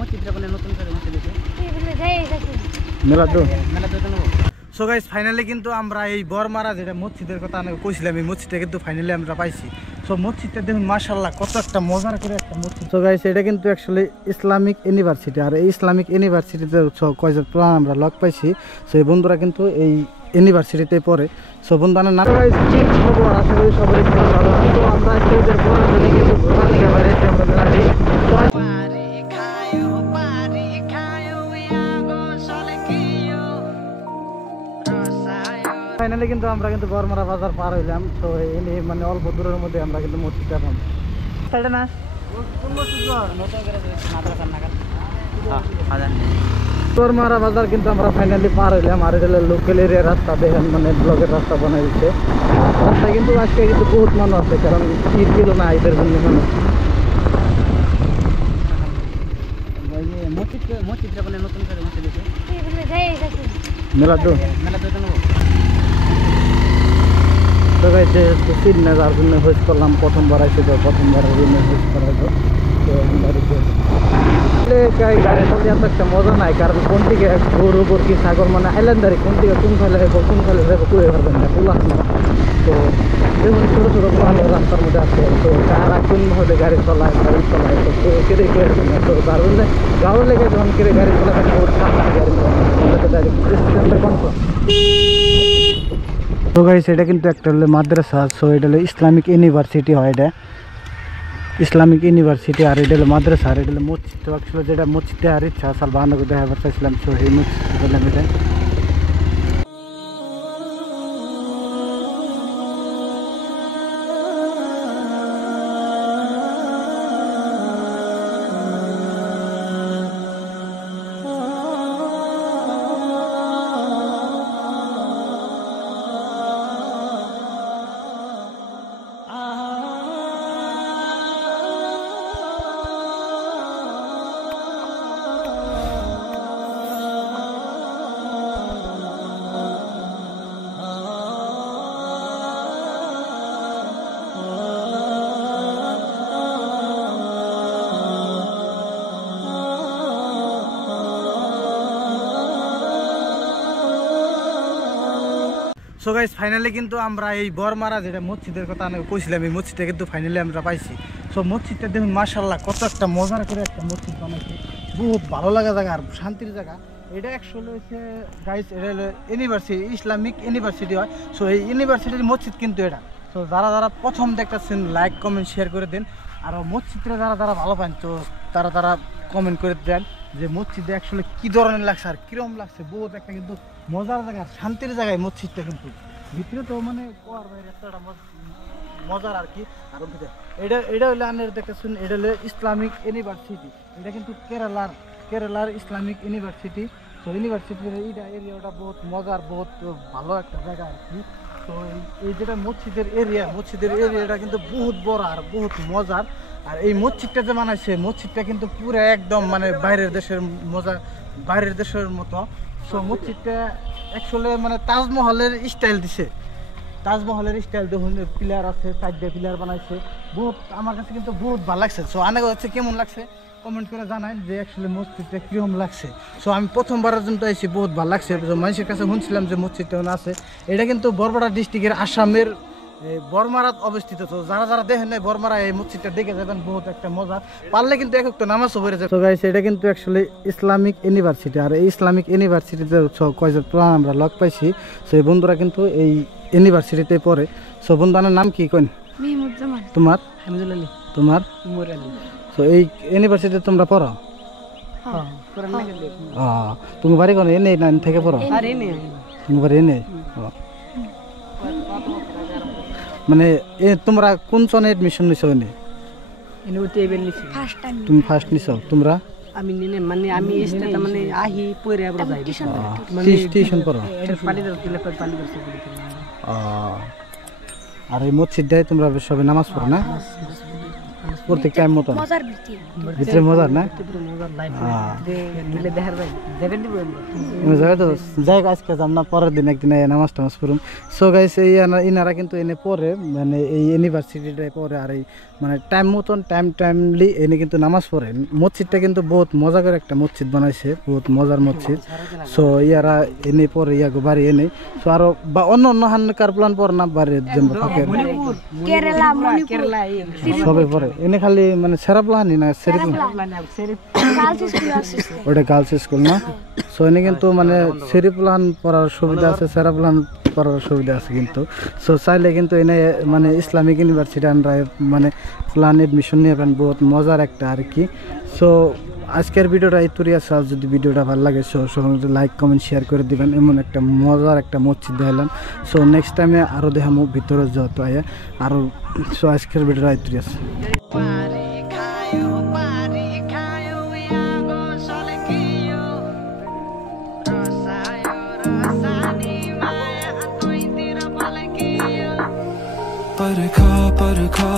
মসজিদটা মানে নতুন করে মসজিদ হয়েছে মেলা তো মেলা তো নেবো। সো গাইস ফাইনালি কিন্তু আমরা এই বরমারা যেটা মসজিদের কথা আমি কইছিলাম এই মসজিদটা কিন্তু ফাইনালি আমরা পাইছি। সো মসজিদটা দেখুন মাশাআল্লাহ কত একটা মজার করে একটা মসজিদ। সো গাইস এটা কিন্তু অ্যাকচুয়ালি ইসলামিক ইউনিভার্সিটি আর এই ইসলামিক ইউনিভার্সিটিতে কয়েকজন প্রাণ আমরা লক পাইছি। সো এই বন্ধুরা কিন্তু এই ইউনিভার্সিটিতে পড়ে। সো বন্ধুদের নাম গাইস কি খবর আশা করি সবাই ভালো আছেন। তো আমরা আজকে এদের পড়াশোনা কিন্তু ঘোরার দিকে বাইরে আমরা বেড়াচ্ছি। ফাইনালি কিন্তু আমরা কিন্তু বরমারা বাজার পার হইলাম। তো এই মানে অল্প দূরের মধ্যে আমরা কিন্তু মসজিদটা পাবো সাইডে না বরমারা বাজার কিন্তু আমরা ফাইনালি পার হইলাম। আর এটা লোকাল এরিয়ার রাস্তা দেখেন মানে ব্লকের রাস্তা বানাই দিচ্ছে। রাস্তায় কিন্তু আজকে কিন্তু বহুত মানুষ আছে কারণ ঈদ ছিল না, ঈদের জন্য মানুষ মসজিদটা মানে নতুন করে মসজিদ হয়েছে মেলা তো মেলা তো নেবো। তো গাইছে সিট না যার জন্য হোস করলাম, প্রথমবার আইসে তো প্রথমবারের জন্য হোস করা তো গাড়ি চালিয়ে এত একটা মজা নাই কারণ কোন দিকে গরু উপর কি সাগর মানে আইল্যান্ডারি কোন দিকে কোন খালে কোন খালে যাবো কুড়ে পারবেন না পোলা তো দেখুন ছোটো ছোটো পোলানো রাস্তার মধ্যে আছে। তো তারা কোনভাবে গাড়ি চলায় গাড়ি চলায় তো কেড়ে কেড়ে তো তার জন্য গাঁও লেগে যখন কেড়ে গাড়ি চলায় গাড়ি কনফার্ম। তো গাইস এটা কিন্তু একটা হলো মাদ্রাসা। সো এটা হলো ইসলামিক ইউনিভার্সিটি হয়, এটা ইসলামিক ইউনিভার্সিটি আর এটা হলো মাদ্রাসা আর এটা হলো মসজিদ। তো অ্যাকচুয়ালি যেটা মসজিদে আর ইচ্ছা সাল বাহান্ন দেখাবার চাইছিলাম। সো এই মসজিদ বললাম এটা। সো গাইস ফাইনালি কিন্তু আমরা এই বরমারা যেটা মসজিদের কথা আমি কইছিলাম এই মসজিদটা কিন্তু ফাইনালি আমরা পাইছি। সো মসজিদটা দেখুন মাশাআল্লাহ কত একটা মজার করে একটা মসজিদ বানাইছে, বহুত ভালো লাগা জায়গা আর শান্তির জায়গা। এটা অ্যাকচুয়ালি হচ্ছে গাইস এটা হলো ইউনিভার্সিটি ইসলামিক ইউনিভার্সিটি হয়। সো এই ইউনিভার্সিটির মসজিদ কিন্তু এটা। সো যারা যারা প্রথম দেখতেছেন লাইক কমেন্ট শেয়ার করে দিন আর মসজিদটা যারা যারা ভালো পান তো তারা কমেন্ট করে দেন যে মসজিদে অ্যাকচুয়ালি কী ধরনের লাগছে আর কীরকম লাগছে। বহুত একটা কিন্তু মজার জায়গা শান্তির জায়গায় মসজিদটা কিন্তু ভিতরে তো মানে একটা মজার আর কি। আর এটা হলো আনের দেখতেছেন এটা হলো ইসলামিক ইউনিভার্সিটি, এটা কিন্তু কেরালার ইসলামিক ইউনিভার্সিটি। তো ইউনিভার্সিটির এইটা এরিয়াটা বহুত মজার বহুত ভালো একটা জায়গা আর কি। তো এই যেটা মসজিদের এরিয়াটা কিন্তু বহুত বড় আর বহুত মজার। আর এই মসজিদটা যে বানাইছে মসজিদটা কিন্তু পুরো একদম মানে বাইরের দেশের মতো। সো মসজিদটা অ্যাকচুয়ালি মানে তাজমহলের স্টাইল দিছে, তাজমহলের স্টাইল দেখুন পিলার আছে, সাইডে পিলার বানাইছে বহুত। আমার কাছে কিন্তু বহুত ভালো লাগছে। সো আনে হচ্ছে কেমন লাগছে কমেন্ট করে জানাই যে অ্যাকচুয়ালি মসজিদটা কীরকম লাগছে। সো আমি প্রথমবারের জন্য এসে বহুত ভালো লাগছে। মানুষের কাছে শুনছিলাম যে মসজিদটা আছে, এটা কিন্তু বরপেটা ডিস্ট্রিক্টের আসামের বরমারাত অবস্থিত। তো যারা যারা দেখেন নাই বরমারা এই মসজিদটা দেখে যাবেন, বহুত একটা মজা। পারলে কিন্তু এক একটা নামাজও পড়ে যাবে। তো গাইস এটা কিন্তু অ্যাকচুয়ালি ইসলামিক ইউনিভার্সিটি আর এই ইসলামিক ইউনিভার্সিটিতে কয়েকজন প্রাণ আমরা লক পাইছি। সো এই বন্ধুরা কিন্তু এই ইউনিভার্সিটিতে পড়ে। সো বন্ধুদের নাম কি কোন? তোমার তোমার তো এই ইউনিভার্সিটিতে তোমরা পড়ো? তুমি বাড়ি কোন এনে থেকে পড়ো? তুমি বাড়ি এনে মানে তোমরা কোন সনে এডমিশন নিছো? তুমি ফার্স্ট নিছো? তোমরা আমি মানে আমি মানে আহি পরে আবার যাই টিউশন পড়ো? আর এই মসজিদটাই তোমরা সবাই নামাজ পড়ো না? প্রত্যেক টাইম মতো মজার ভিতরে মজার না যাই আজকে যাম না পরের দিন একদিন নামাজ টামাজ পড়ুম। সো গাইস এই ইনারা কিন্তু এনে পরে মানে এই ইউনিভার্সিটিটায় পরে আর এই মানে টাইম মতন টাইমলি এনে কিন্তু নামাজ পড়ে। মসজিদটা কিন্তু বহুত মজা করে একটা মসজিদ বানাইছে, বহুত মজার মসজিদ। সো ইয়ারা এনে পরে ইয়াগো বাড়ি এনে সো আরো বা অন্য অন্য হানকার প্ল্যান পর না বাড়ি ফাঁকে কেরালা মণিপুর সবে পরে এনে খালি মানে সেরা প্লানই না ওটা গার্লস স্কুল না। সো এনে কিন্তু মানে সেরি প্লান পড়ার সুবিধা আছে, সেরা প্লান পড়ার সুবিধা আছে কিন্তু। সো চাইলে কিন্তু এনে মানে ইসলামিক ইউনিভার্সিটি আমরা মানে প্লান এডমিশন নিয়ে পান, বহুত মজার একটা আর কি। সো আজকের ভিডিওটা এই তুরি আছে। আর যদি ভিডিওটা ভালো লাগে সো লাইক কমেন্ট শেয়ার করে দিবেন। এমন একটা মজার একটা মসজিদ দেখালাম। সো নেক্সট টাইমে আরও দেখামো ভিতরে যত আয়া আরও। সো আজকের ভিডিওটা এই তুরি আছে। पर खा